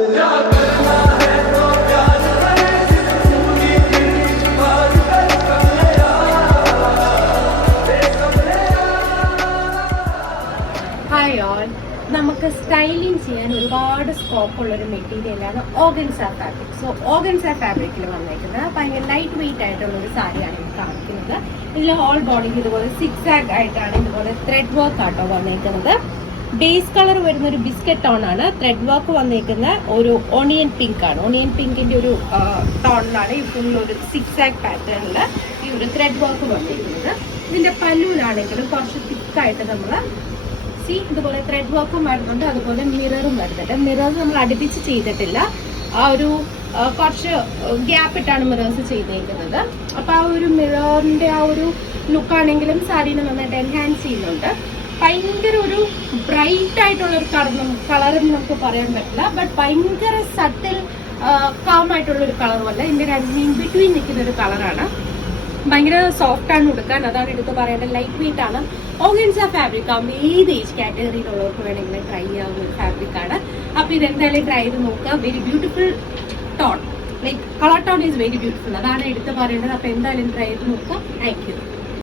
Hi all, നമുക്ക് styling ചെയ്യാൻ ഒരുപാട് സ്കോപ്പ് ഉള്ളൊരു മെറ്റീരിയലാണ് ഓർഗൻസ ഫാബ്രിക്. സോ ഓർഗൻസ ഫാബ്രിക്കിൽ വന്നേക്കുന്നത് ഭയങ്കര ലൈറ്റ് വെയിറ്റ് ആയിട്ടുള്ള ഒരു സാരിയാണ് ഇത് കാണിക്കുന്നത്. ഇതിൽ ഹോൾ ബോഡിക്ക് ഇതുപോലെ സിക്സ് ആഗ് ആയിട്ടാണ് ഇതുപോലെ ത്രെഡ് വർക്ക് ആട്ടോ വന്നേക്കുന്നത്. ബേസ് കളർ വരുന്ന ഒരു ബിസ്ക്കറ്റ് ടോൺ ആണ്. ത്രെഡ് വർക്ക് വന്നേക്കുന്ന ഒരു ഓണിയൻ പിങ്ക് ആണ്. ഓണിയൻ പിങ്കിന്റെ ഒരു ടോണിലാണ് ഈ ഫുൾ ഒരു സിക്സ് ആഗ് പാറ്റേണിൽ ഈ ഒരു ത്രെഡ് വർക്ക് വന്നേക്കുന്നത്. ഇതിന്റെ പല്ലുവിലാണെങ്കിലും കുറച്ച് തിക്കായിട്ട് നമ്മൾ ഇതുപോലെ ത്രെഡ് വർക്കും വരുന്നുണ്ട്, അതുപോലെ മിററും വരുന്നുണ്ട്. മിറർ നമ്മൾ അടുപ്പിച്ച് ചെയ്തിട്ടില്ല, ആ ഒരു കുറച്ച് ഗ്യാപ്പ് ഇട്ടാണ് മിറേഴ്സ് ചെയ്തേക്കുന്നത്. അപ്പൊ ആ ഒരു മിററിന്റെ ആ ഒരു ലുക്കാണെങ്കിലും സാരീനെ നന്നായിട്ട് എൻഹാൻസ് ചെയ്യുന്നുണ്ട്. ഭയങ്കര ഒരു ബ്രൈറ്റ് ആയിട്ടുള്ള ഒരു കളറെന്ന് നമുക്ക് പറയാൻ പറ്റില്ല, ബട്ട് ഭയങ്കര സട്ടിൽ കാം ആയിട്ടുള്ള ഒരു കളറുമല്ല. ഇതിന്റെ രണ്ടിനും ബിറ്റ്വീൻ നിൽക്കുന്ന ഒരു കളറാണ്. ഭയങ്കര സോഫ്റ്റ് ആണ് ഉടുക്കാൻ, അതാണ് എടുത്ത് പറയേണ്ടത്. ലൈറ്റ് വെയിറ്റ് ആണ്. ഓർഗൻസ ഫാബ്രിക് ആകുമ്പോൾ ഏത് ഏജ് കാറ്റഗറിയിലുള്ളവർക്ക് വേണമെങ്കിലും ട്രൈ ചെയ്യാവുന്ന ഒരു ഫാബ്രിക് ആണ്. അപ്പൊ ഇതെന്തായാലും ട്രൈ ചെയ്ത് നോക്കുക. Very beautiful tone, like colour tone is very beautiful, അതാണ് എടുത്ത് പറയേണ്ടത്. അപ്പൊ എന്തായാലും ട്രൈ ചെയ്ത് നോക്കുക. Thank you.